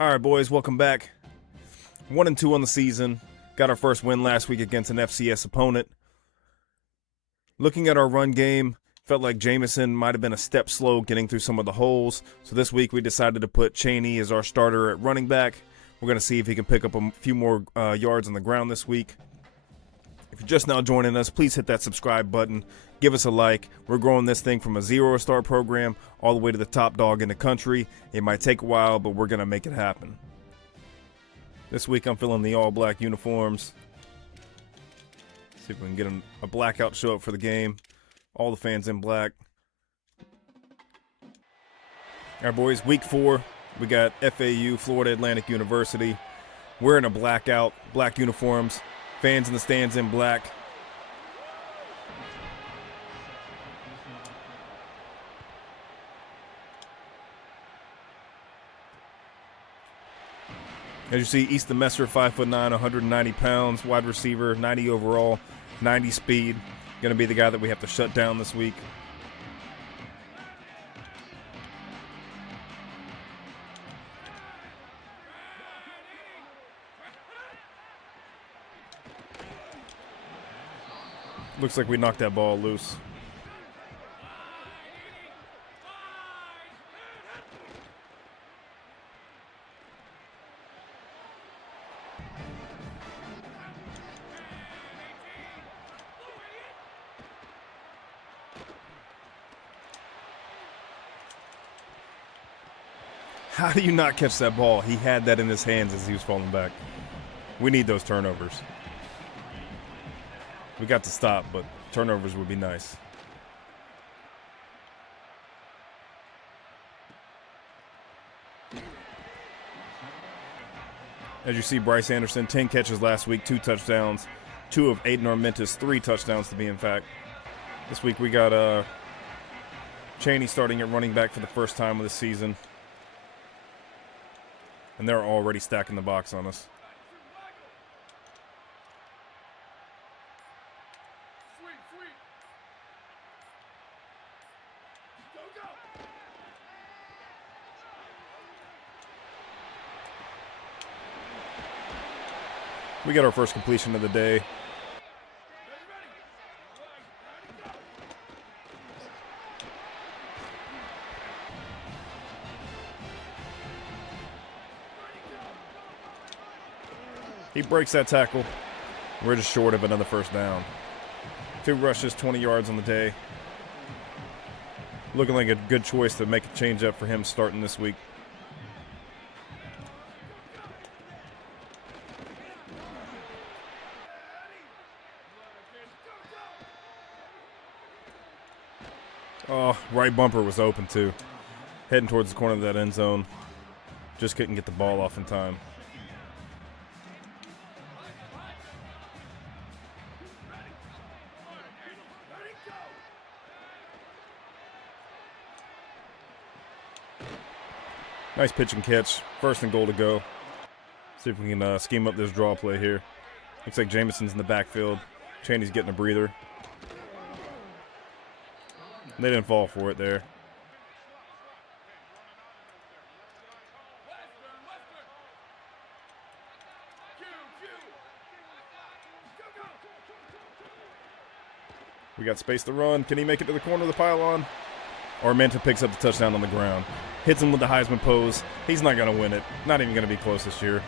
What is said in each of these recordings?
All right, boys, welcome back. 1-2 on the season. Got our first win last week against an FCS opponent. Looking at our run game, felt like Jamison might have been a step slow getting through some of the holes. So this week we decided to put Cheney as our starter at running back. We're going to see if he can pick up a few more yards on the ground this week. If you're just now joining us, please hit that subscribe button. Give us a like. We're growing this thing from a zero-star program all the way to the top dog in the country. It might take a while, but we're going to make it happen. This week I'm feeling the all-black uniforms. See if we can get a blackout show up for the game. All the fans in black. All right, boys, week 4. We got FAU, Florida Atlantic University. We're in a blackout, black uniforms. Fans in the stands in black. As you see, Easton Messer, 5'9", 190 pounds, wide receiver, 90 overall, 90 speed. Going to be the guy that we have to shut down this week. Looks like we knocked that ball loose. How do you not catch that ball? He had that in his hands as he was falling back. We need those turnovers. We got to stop, but turnovers would be nice. As you see, Bryce Anderson, 10 catches last week, 2 touchdowns. 2 of Aiden Armentis, 3 touchdowns to be in fact. This week we got Cheney starting at running back for the first time of the season. And they're already stacking the box on us. We got our first completion of the day. He breaks that tackle. We're just short of another first down. 2 rushes, 20 yards on the day. Looking like a good choice to make a change up for him starting this week. Oh, right bumper was open too. Heading towards the corner of that end zone. Just couldn't get the ball off in time. Nice pitch and catch. 1st and goal to go. See if we can scheme up this draw play here. Looks like Jamison's in the backfield. Cheney's getting a breather. They didn't fall for it there. We got space to run. Can he make it to the corner of the pylon? Armenta picks up the touchdown on the ground. Hits him with the Heisman pose. He's not going to win it. Not even going to be close this year.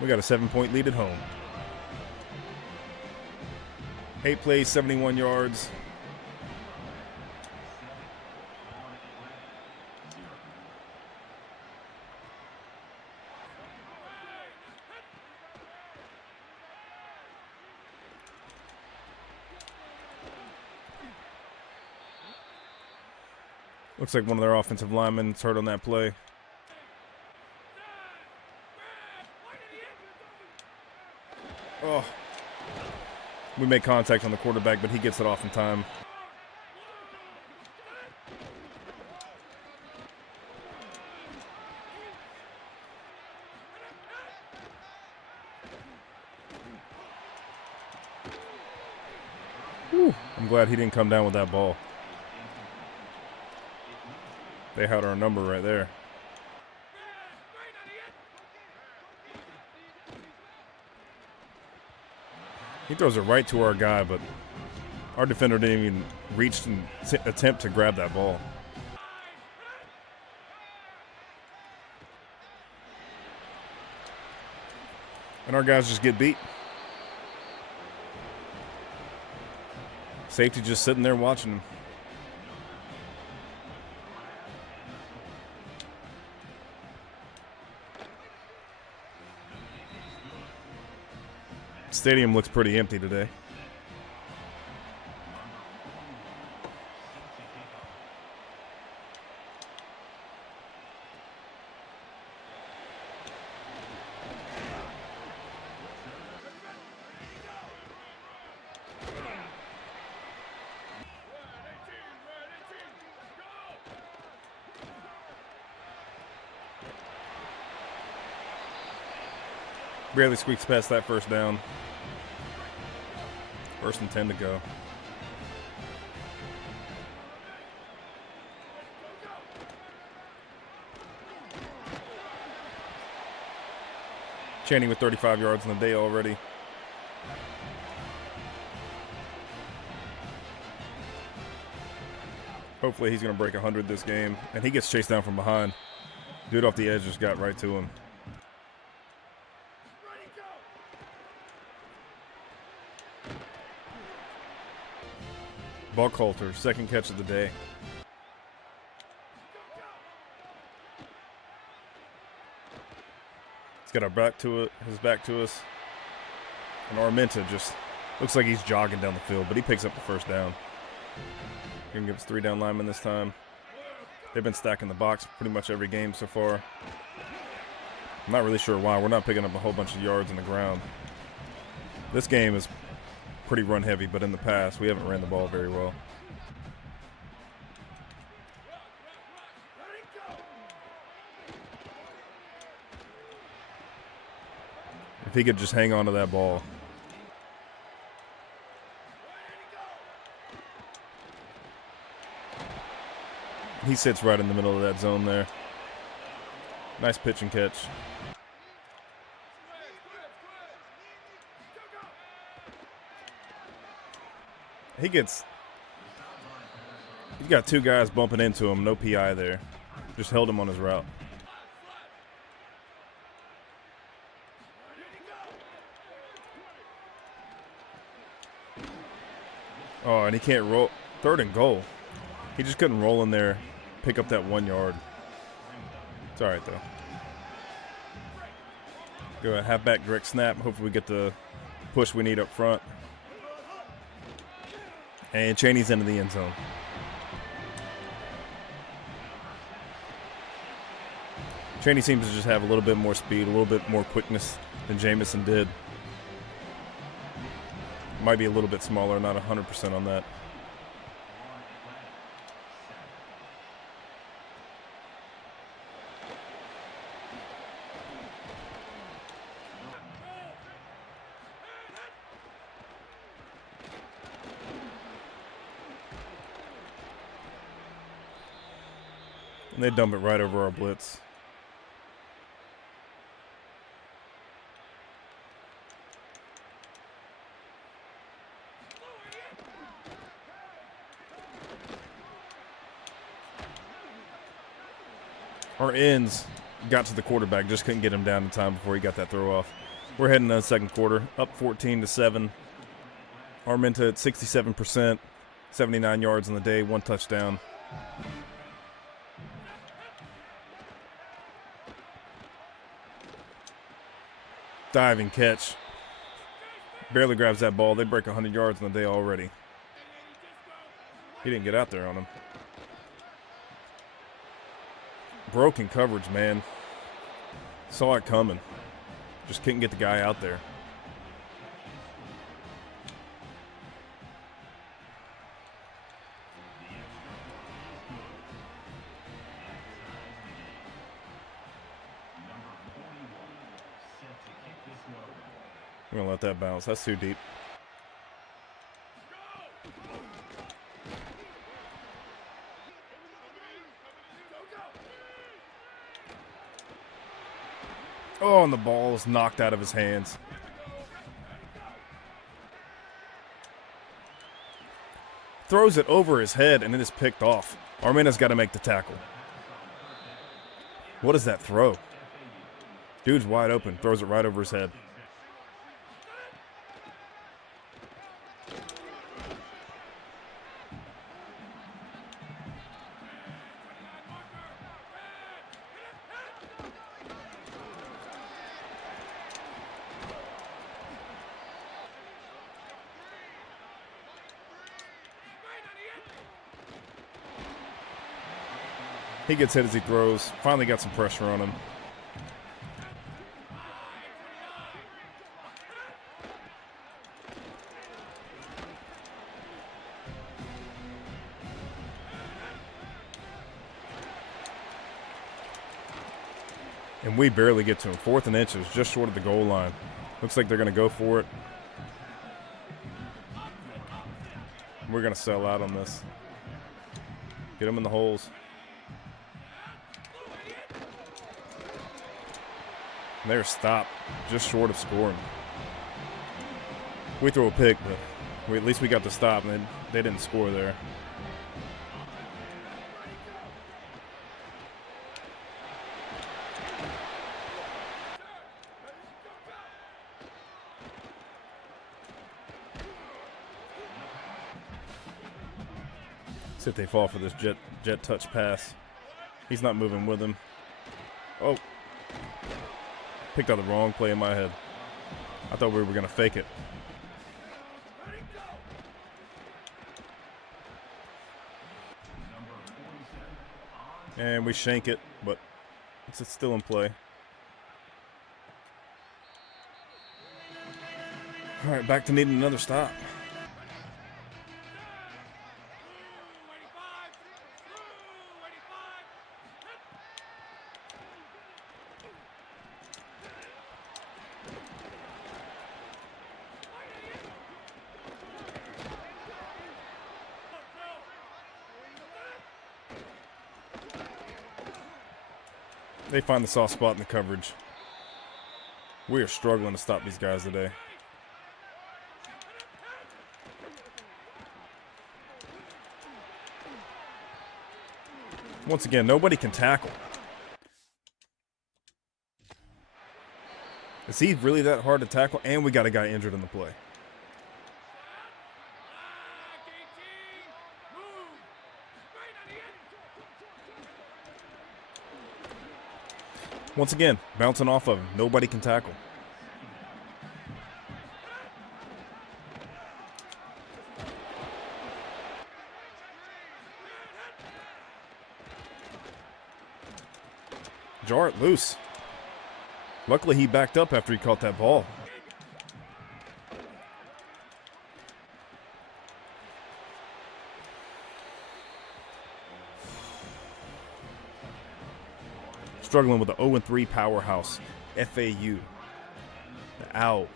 We got a 7-point lead at home. 8 plays, 71 yards. Looks like one of their offensive linemen is hurt on that play. Oh. We make contact on the quarterback, but he gets it off in time. Whew. I'm glad he didn't come down with that ball. They had our number right there. He throws it right to our guy, but our defender didn't even reach and attempt to grab that ball. And our guys just get beat. Safety just sitting there watching him. Stadium looks pretty empty today. Barely squeaks past that first down. First and 10 to go. Channing with 35 yards in the day already. Hopefully he's going to break 100 this game. And he gets chased down from behind. Dude off the edge just got right to him. Buckhalter, second catch of the day. He's got our back to it, his back to us. And Armenta just looks like he's jogging down the field, but he picks up the first down. Gonna give us 3 down linemen this time. They've been stacking the box pretty much every game so far. I'm not really sure why. We're not picking up a whole bunch of yards on the ground. This game is pretty run heavy, but in the past we haven't ran the ball very well. If he could just hang on to that ball. He sits right in the middle of that zone there. Nice pitch and catch. He's got 2 guys bumping into him, no PI there. Just held him on his route. Oh, and he can't roll. 3rd and goal. He just couldn't roll in there, pick up that 1 yard. It's all right, though. Go ahead, halfback direct snap. Hopefully we get the push we need up front. And Chaney's into the end zone. Chaney seems to just have a little bit more speed, a little bit more quickness than Jamison did. Might be a little bit smaller, not 100% on that. And they dump it right over our blitz. Our ends got to the quarterback, just couldn't get him down in time before he got that throw off. We're heading to the second quarter, up 14-7. Armenta at 67%, 79 yards in the day, 1 touchdown. Diving catch. Barely grabs that ball. They break 100 yards in the day already. He didn't get out there on him. Broken coverage, man. Saw it coming. Just couldn't get the guy out there. I'm going to let that bounce. That's too deep. Oh, and the ball is knocked out of his hands. Throws it over his head, and it is picked off. Armina's got to make the tackle. What is that throw? Dude's wide open. Throws it right over his head. He gets hit as he throws. Finally got some pressure on him. And we barely get to him. 4th and inches, just short of the goal line. Looks like they're going to go for it. We're going to sell out on this. Get him in the holes. And they're stopped, just short of scoring. We throw a pick, but at least we got the stop, and they didn't score there. See if they fall for this jet touch pass. He's not moving with him. Oh. Picked out the wrong play in my head. I thought we were going to fake it. And we shank it, but it's still in play. All right, back to needing another stop. They find the soft spot in the coverage. We are struggling to stop these guys today. Once again, nobody can tackle. Is he really that hard to tackle? And we got a guy injured in the play. Once again, bouncing off of him. Nobody can tackle. Jar it loose. Luckily, he backed up after he caught that ball. Struggling with the 0-3 powerhouse, FAU, the Owls.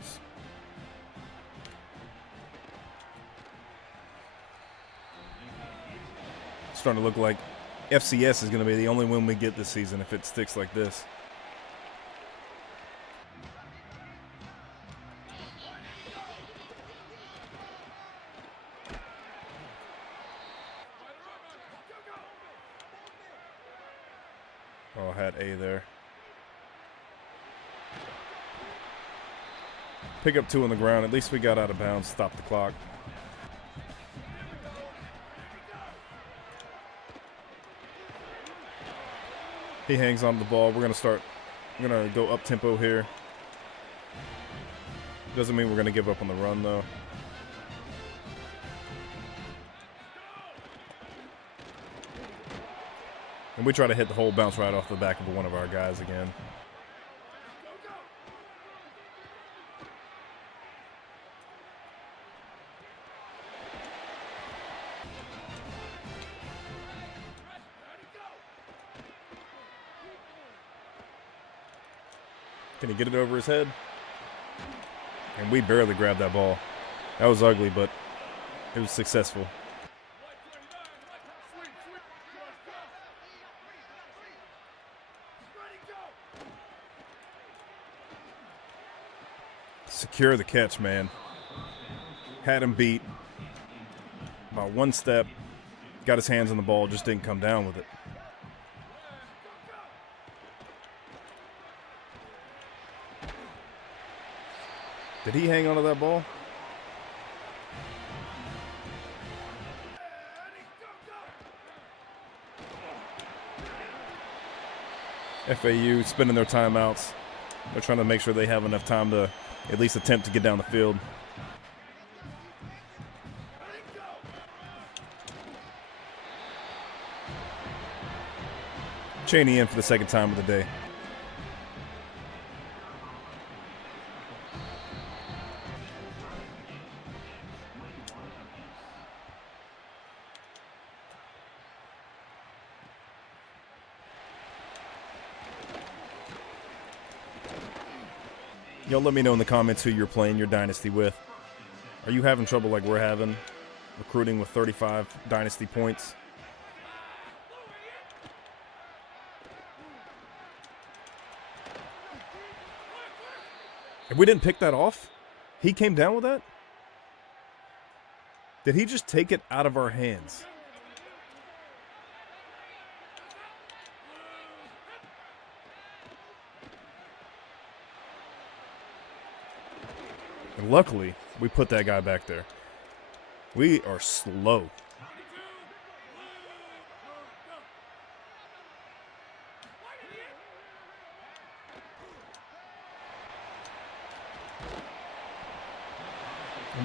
Starting to look like FCS is going to be the only win we get this season if it sticks like this. Oh, I had A there. Pick up 2 on the ground. At least we got out of bounds. Stop the clock. He hangs on to the ball. We're going to go up tempo here. Doesn't mean we're going to give up on the run, though. And we try to hit the hole, bounce right off the back of one of our guys again. Can he get it over his head? And we barely grabbed that ball. That was ugly, but it was successful. Secure the catch, man. Had him beat by one step. Got his hands on the ball, just didn't come down with it. Did he hang on to that ball? FAU spending their timeouts. They're trying to make sure they have enough time to at least attempt to get down the field. Chaney in for the second time of the day. Y'all let me know in the comments who you're playing your Dynasty with. Are you having trouble like we're having, recruiting with 35 Dynasty points? If we didn't pick that off, he came down with that? Did he just take it out of our hands? And luckily, we put that guy back there. We are slow.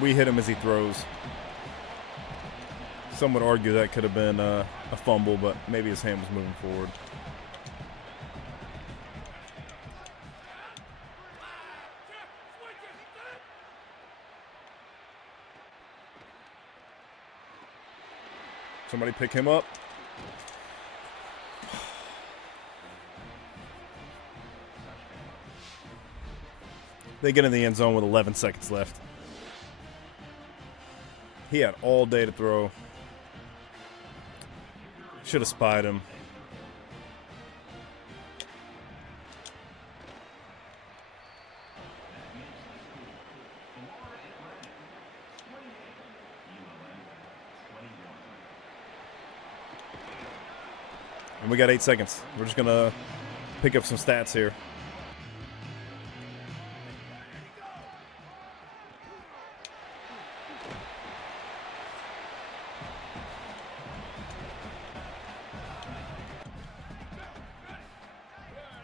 We hit him as he throws. Some would argue that could have been a fumble, but maybe his hand was moving forward. Somebody pick him up. They get in the end zone with 11 seconds left. He had all day to throw. Should have spied him. And we got 8 seconds. We're just going to pick up some stats here.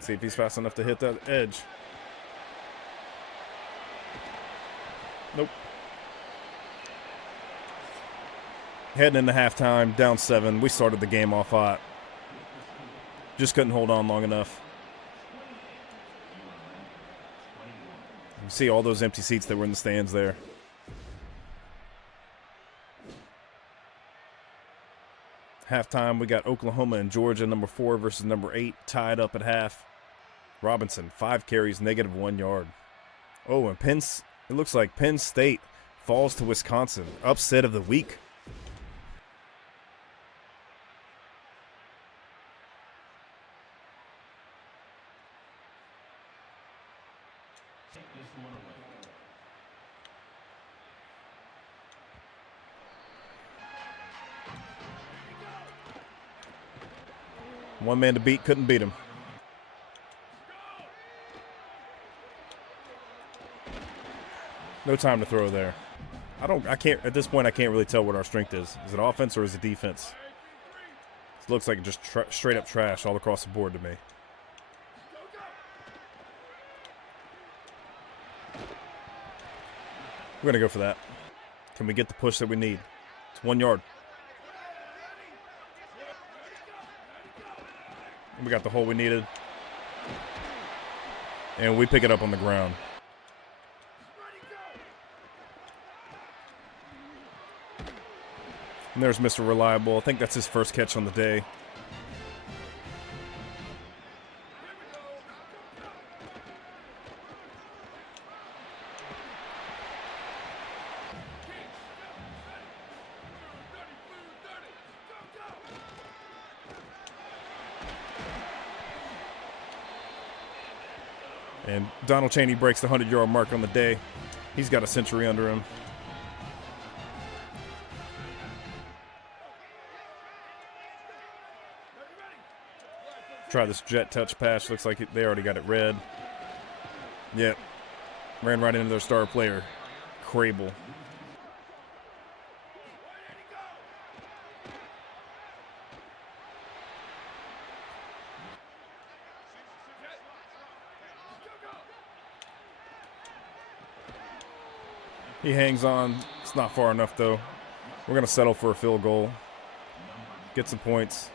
See if he's fast enough to hit that edge. Nope. Heading into halftime, down 7. We started the game off hot. Just couldn't hold on long enough. You see all those empty seats that were in the stands there. Halftime, we got Oklahoma and Georgia, number 4 versus number 8, tied up at half. Robinson, 5 carries, -1 yard. Oh, and it looks like Penn State falls to Wisconsin. Upset of the week. One man to beat, couldn't beat him. No time to throw there. At this point, I can't really tell what our strength is. Is it offense or is it defense? It looks like just straight up trash all across the board to me. We're going to go for that. Can we get the push that we need? It's 1 yard. We got the hole we needed. And we pick it up on the ground. And there's Mr. Reliable. I think that's his first catch on the day. And Donald Chaney breaks the 100-yard mark on the day. He's got a century under him. Try this jet touch pass. Looks like they already got it read. Yep. Ran right into their star player, Crable. He hangs on. It's not far enough, though. We're going to settle for a field goal. Get some points.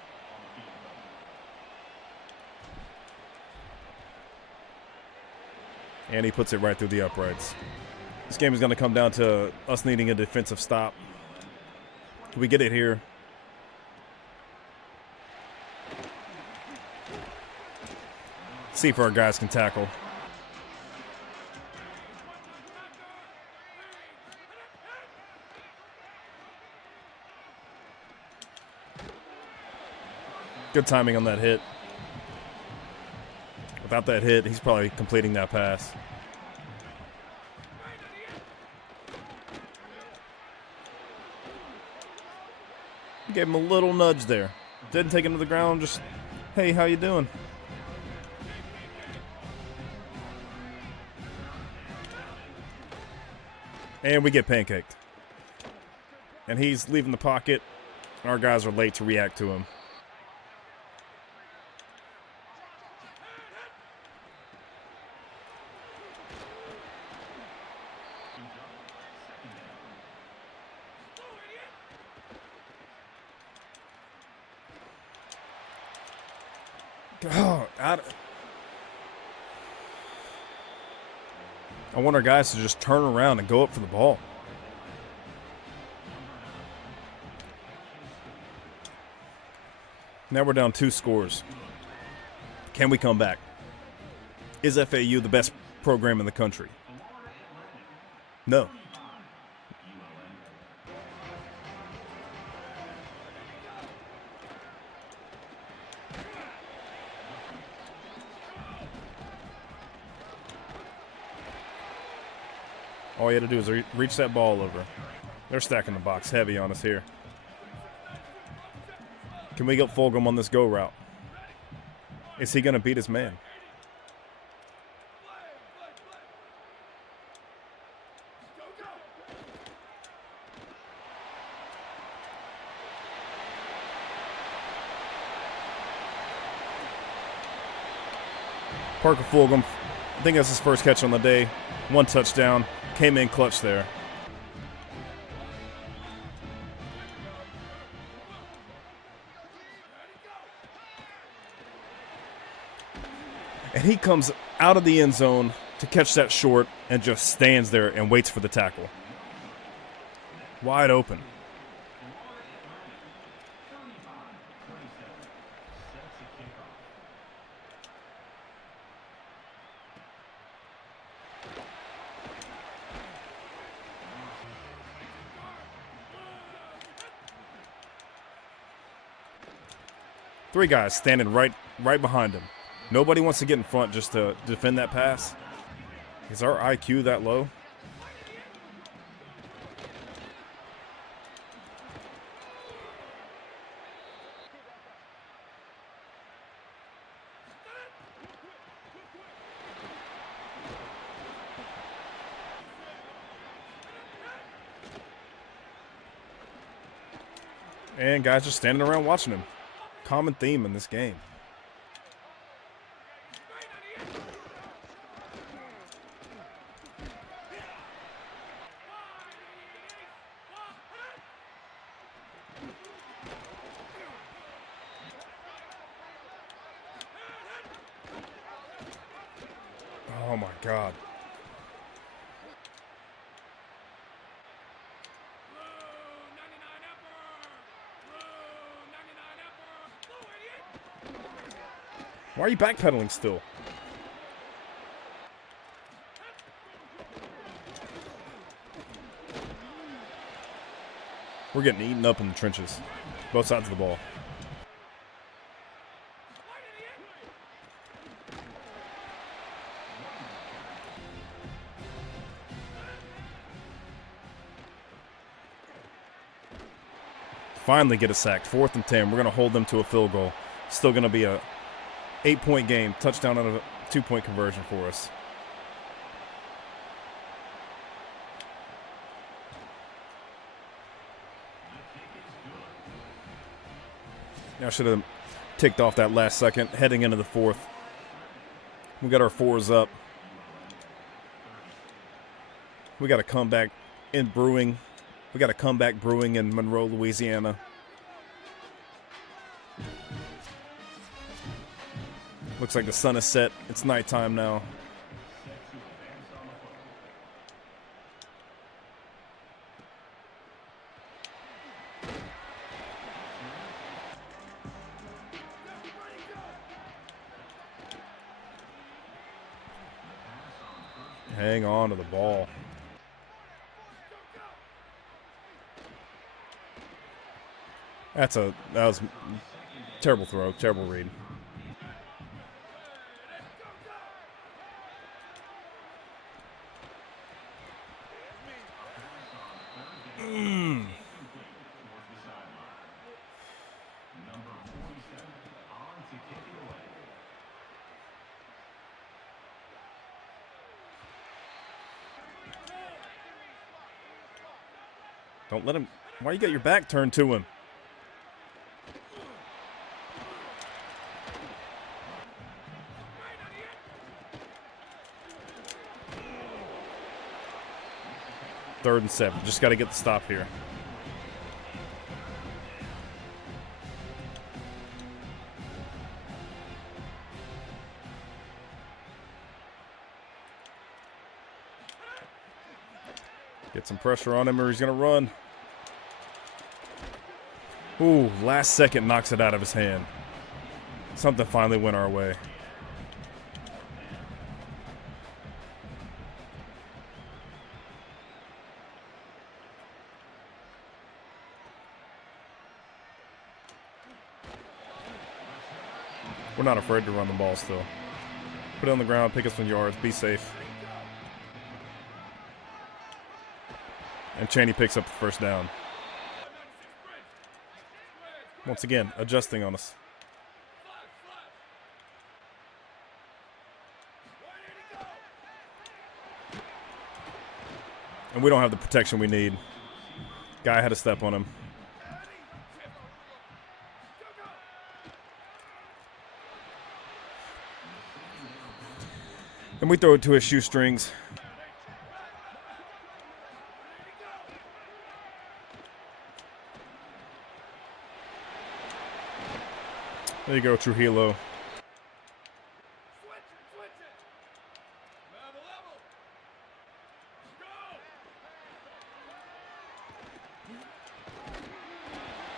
And he puts it right through the uprights. This game is going to come down to us needing a defensive stop. Can we get it here? See if our guys can tackle. Good timing on that hit. Without that hit, he's probably completing that pass. Gave him a little nudge there. Didn't take him to the ground, just, hey, how you doing? And we get pancaked. And he's leaving the pocket. Our guys are late to react to him. Oh, I want our guys to just turn around and go up for the ball. Now we're down 2 scores. Can we come back? Is FAU the best program in the country? No. All you had to do is reach that ball over. They're stacking the box heavy on us here. Can we get Fulgham on this go route? Is he going to beat his man? Parker Fulgham, I think that's his first catch on the day. 1 touchdown. Came in clutch there. And he comes out of the end zone to catch that short and just stands there and waits for the tackle. Wide open. Three guys standing right behind him. Nobody wants to get in front just to defend that pass. Is our IQ that low? And guys just standing around watching him. Common theme in this game. Oh my God. Why are you backpedaling still? We're getting eaten up in the trenches. Both sides of the ball. Finally get a sack. 4th and 10. We're going to hold them to a field goal. Still going to be a 8-point game. Touchdown out of a 2-point conversion for us. I should have ticked off that last second. Heading into the 4th. We got our 4s up. We got a comeback in brewing. We got a comeback brewing in Monroe, Louisiana. Looks like the sun is set. It's nighttime now. Hang on to the ball. That was terrible throw, terrible read. Don't let him. Why you got your back turned to him? Third and 7. Just got to get the stop here. Get some pressure on him or he's going to run. Ooh, last second knocks it out of his hand. Something finally went our way. We're not afraid to run the ball still. Put it on the ground, pick us some yards, be safe. And Chaney picks up the first down. Once again, adjusting on us. And we don't have the protection we need. Guy had a step on him. And we throw it to his shoestrings. There you go, Trujillo.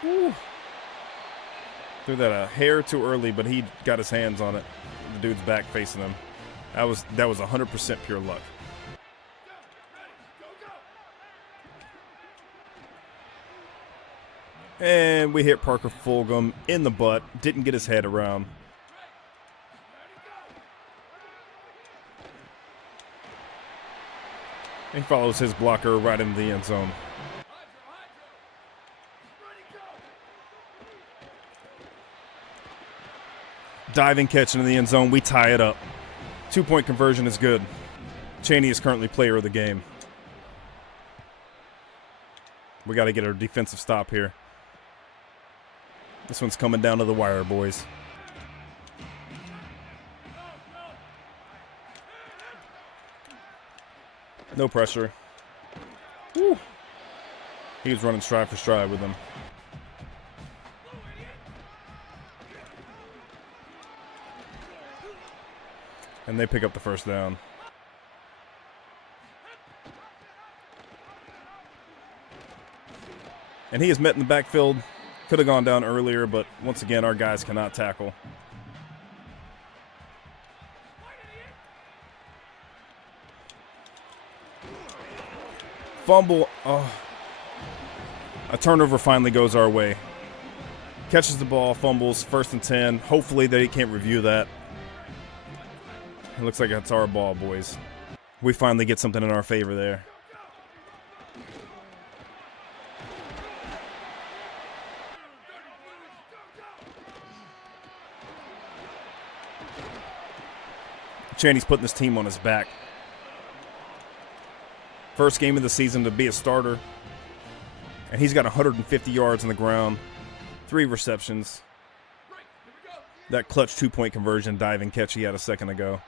Woo. Threw that a hair too early, but he got his hands on it. The dude's back facing him. That was 100% pure luck. And we hit Parker Fulgham in the butt. Didn't get his head around. He follows his blocker right into the end zone. Diving catch into the end zone. We tie it up. 2-point conversion is good. Chaney is currently player of the game. We got to get our defensive stop here. This one's coming down to the wire, boys. No pressure. Woo. He was running stride for stride with them. And they pick up the first down. And he is met in the backfield. Could have gone down earlier, but once again, our guys cannot tackle. Fumble. Oh. A turnover finally goes our way. Catches the ball, fumbles, 1st and 10. Hopefully they can't review that. It looks like it's our ball, boys. We finally get something in our favor there. Chaney's putting this team on his back. First game of the season to be a starter. And he's got 150 yards on the ground, 3 receptions. That clutch 2-point conversion diving catch he had a second ago.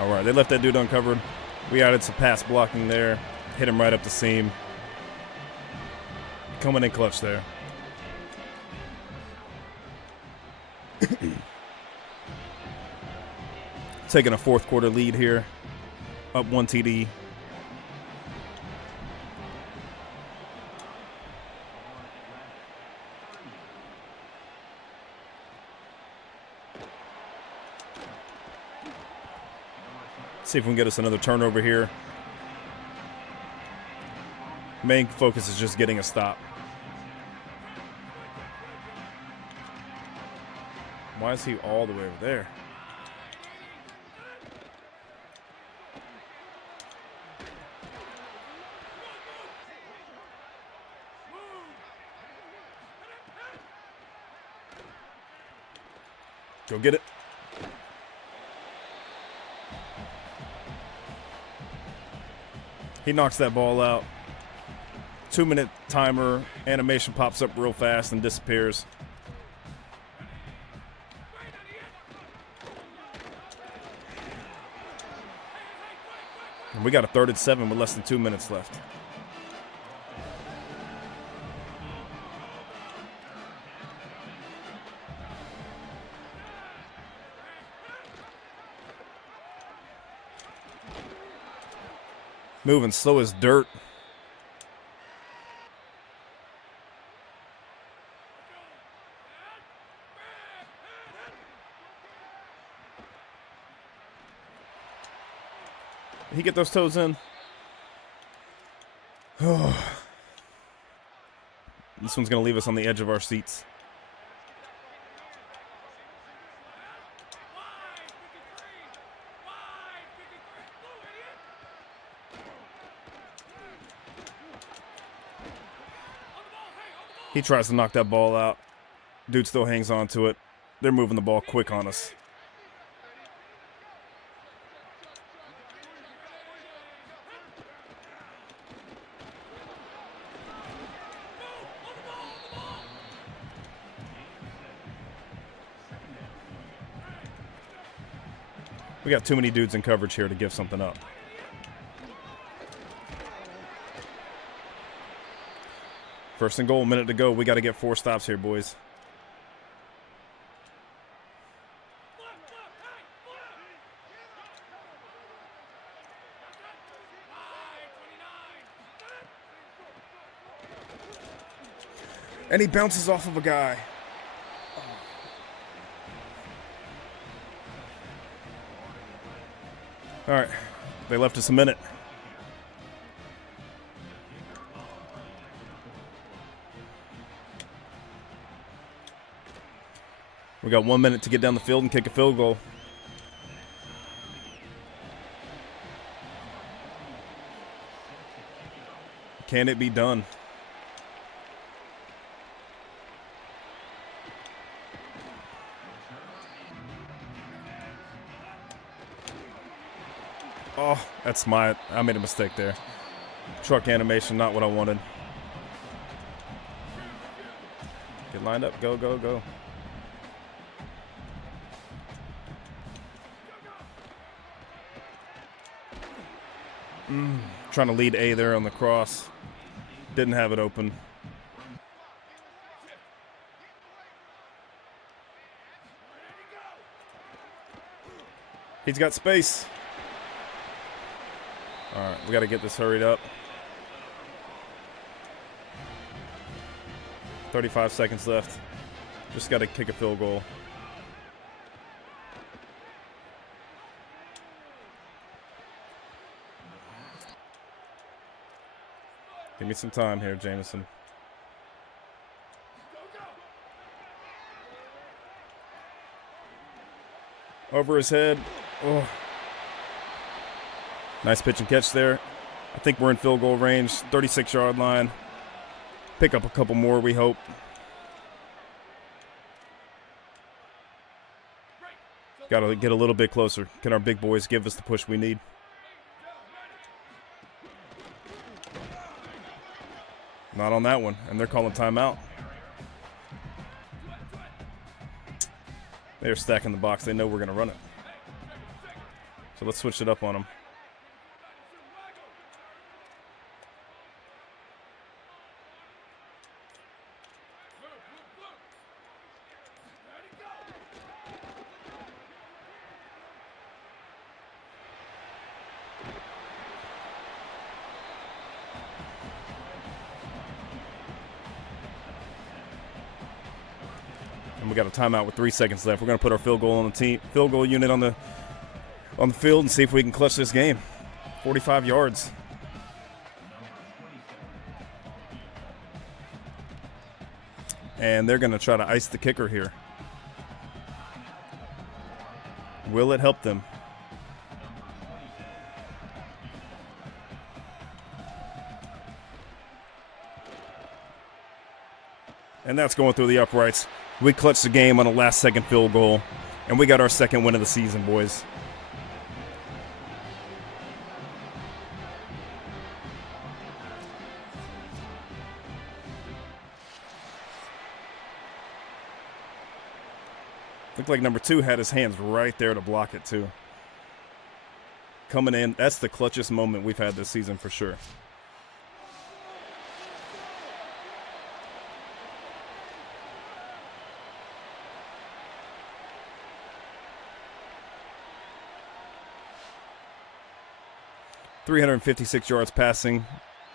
All right, they left that dude uncovered. We added some pass blocking there. Hit him right up the seam. Coming in clutch there. Taking a fourth quarter lead here. Up 1 TD. See if we can get us another turnover here. Main focus is just getting a stop. Why is he all the way over there? Go get it. He knocks that ball out. 2-minute timer. Animation pops up real fast and disappears. And we got a 3rd and 7 with less than 2 minutes left. Moving slow as dirt. Did he get those toes in? Oh. This one's going to leave us on the edge of our seats. He tries to knock that ball out. Dude still hangs on to it. They're moving the ball quick on us. We got too many dudes in coverage here to give something up. First and goal, minute to go. We got to get 4 stops here, boys. And he bounces off of a guy. All right, they left us a minute. We got 1 minute to get down the field and kick a field goal. Can it be done? Oh, I made a mistake there. Truck animation, not what I wanted. Get lined up, go, go, go. Trying to lead A there on the cross. Didn't have it open. He's got space. All right, we got to get this hurried up. 35 seconds left. Just got to kick a field goal. Give me some time here, Jameson. Over his head. Oh, Nice pitch and catch there. I think we're in field goal range, 36-yard line. Pick up a couple more, we hope. Got to get a little bit closer. Can our big boys give us the push we need? Not on that one, and they're calling timeout. They're stacking the box. They know we're going to run it. So let's switch it up on them. And we got a timeout with 3 seconds left. We're going to put our field goal unit on the field and see if we can clutch this game. 45 yards. And they're going to try to ice the kicker here. Will it help them? And that's going through the uprights. We clutched the game on a last-second field goal, and we got our second win of the season, boys. Looked like number 2 had his hands right there to block it, too. Coming in, that's the clutchest moment we've had this season for sure. .356 yards passing,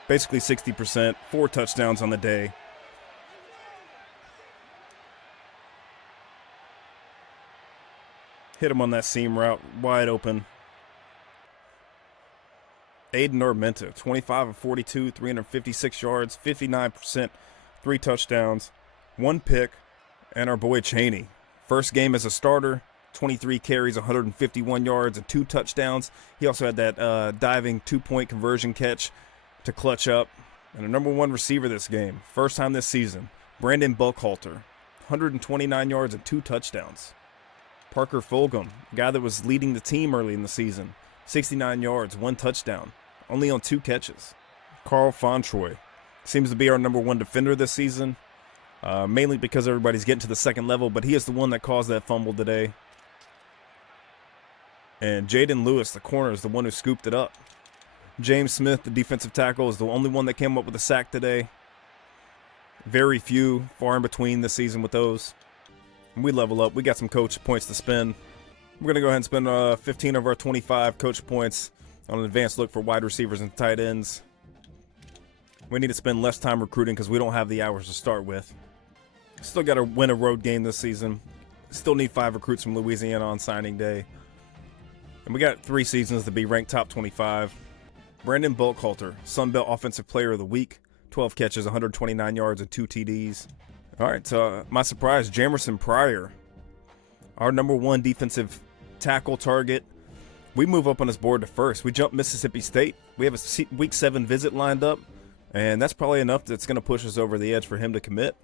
basically 60%, 4 touchdowns on the day. Hit him on that seam route, wide open. Aiden Armenta, 25 of 42, 356 yards, 59%, 3 touchdowns, 1 pick, and our boy Cheney. First game as a starter, 23 carries, 151 yards, and 2 touchdowns. He also had that diving 2-point conversion catch to clutch up. And a number 1 receiver this game, first time this season, Brandon Buckhalter, 129 yards and 2 touchdowns. Parker Fulgham, guy that was leading the team early in the season, 69 yards, 1 touchdown, only on 2 catches. Carl Fontroy seems to be our number 1 defender this season, mainly because everybody's getting to the second level, but he is the one that caused that fumble today. And Jaden Lewis, the corner, is the one who scooped it up. James Smith, the defensive tackle, is the only one that came up with a sack today. Very few, far in between this season with those. And we level up. We got some coach points to spend. We're going to go ahead and spend 15 of our 25 coach points on an advanced look for wide receivers and tight ends. We need to spend less time recruiting because we don't have the hours to start with. Still got to win a road game this season. Still need 5 recruits from Louisiana on signing day. And we got 3 seasons to be ranked top 25. Brandon Buckhalter, Sun Belt Offensive Player of the Week. 12 catches, 129 yards, and 2 TDs. All right, so my surprise, Jamerson Pryor, our number 1 defensive tackle target. We move up on his board to first. We jump Mississippi State. We have a Week 7 visit lined up, and that's probably enough that's going to push us over the edge for him to commit.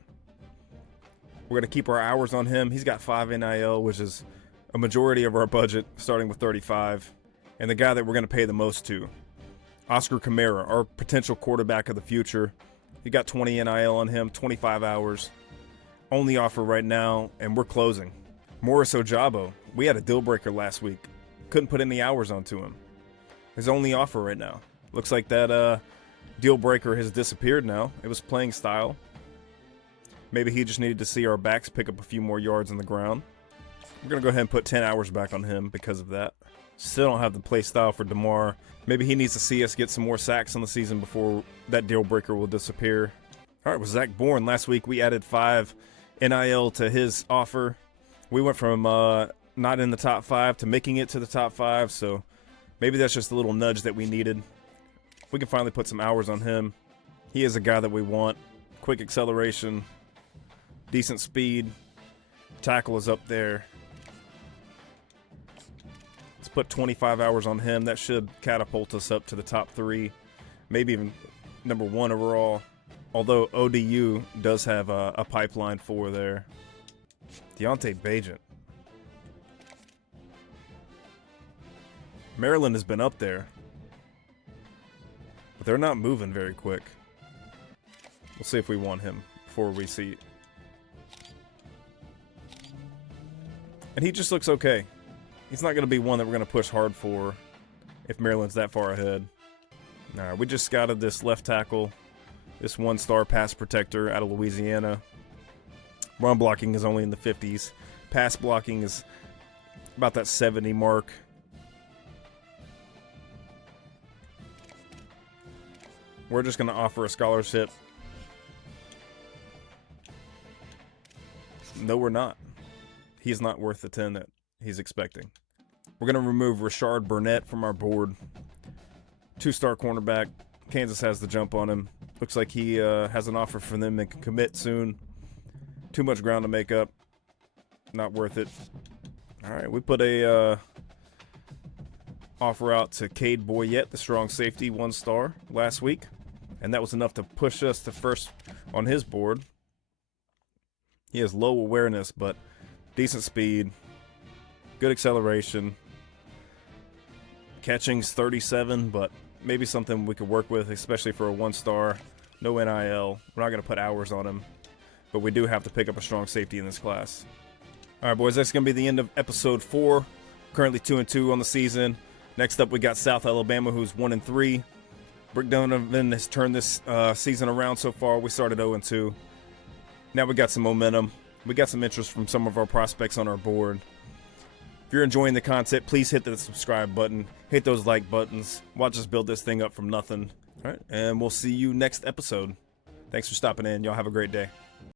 We're going to keep our hours on him. He's got 5 NIL, which is a majority of our budget, starting with 35. And the guy that we're going to pay the most to, Oscar Kamara, our potential quarterback of the future. He got 20 NIL on him, 25 hours. Only offer right now, and we're closing. Morris Ojabo, we had a deal breaker last week. Couldn't put any hours onto him. His only offer right now. Looks like that deal breaker has disappeared now. It was playing style. Maybe he just needed to see our backs pick up a few more yards on the ground. We're going to go ahead and put 10 hours back on him because of that. Still don't have the play style for DeMar. Maybe he needs to see us get some more sacks on the season before that deal breaker will disappear. All right, with Zach Bourne, last week we added 5 NIL to his offer. We went from not in the top 5 to making it to the top 5, so maybe that's just a little nudge that we needed. We can finally put some hours on him. He is a guy that we want. Quick acceleration, decent speed, tackle is up there. Let's put 25 hours on him. That should catapult us up to the top 3, maybe even number 1 overall. Although ODU does have a pipeline for there. Deontay Bagent. Maryland has been up there, but they're not moving very quick. We'll see if we want him before we see. And he just looks okay. He's not going to be one that we're going to push hard for if Maryland's that far ahead. All right, we just scouted this left tackle, this 1-star pass protector out of Louisiana. Run blocking is only in the 50s. Pass blocking is about that 70 mark. We're just going to offer a scholarship. No, we're not. He's not worth the 10 that he's expecting. We're going to remove Rashard Burnett from our board. 2-star cornerback. Kansas has the jump on him. Looks like he has an offer for them and can commit soon. Too much ground to make up. Not worth it. All right, we put a offer out to Cade Boyette, the strong safety, 1-star last week. And that was enough to push us to first on his board. He has low awareness, but decent speed, good acceleration. Catching's 37, but maybe something we could work with, especially for a 1-star. No NIL. We're not going to put hours on him, but we do have to pick up a strong safety in this class. All right, boys, that's going to be the end of episode 4. Currently 2-2 on the season. Next up, we got South Alabama, who's 1-3. Brick Donovan has turned this season around so far. We started 0-2. Now we got some momentum. We got some interest from some of our prospects on our board. If you're enjoying the content, please hit the subscribe button. Hit those like buttons. Watch us build this thing up from nothing. All right, and we'll see you next episode. Thanks for stopping in. Y'all have a great day.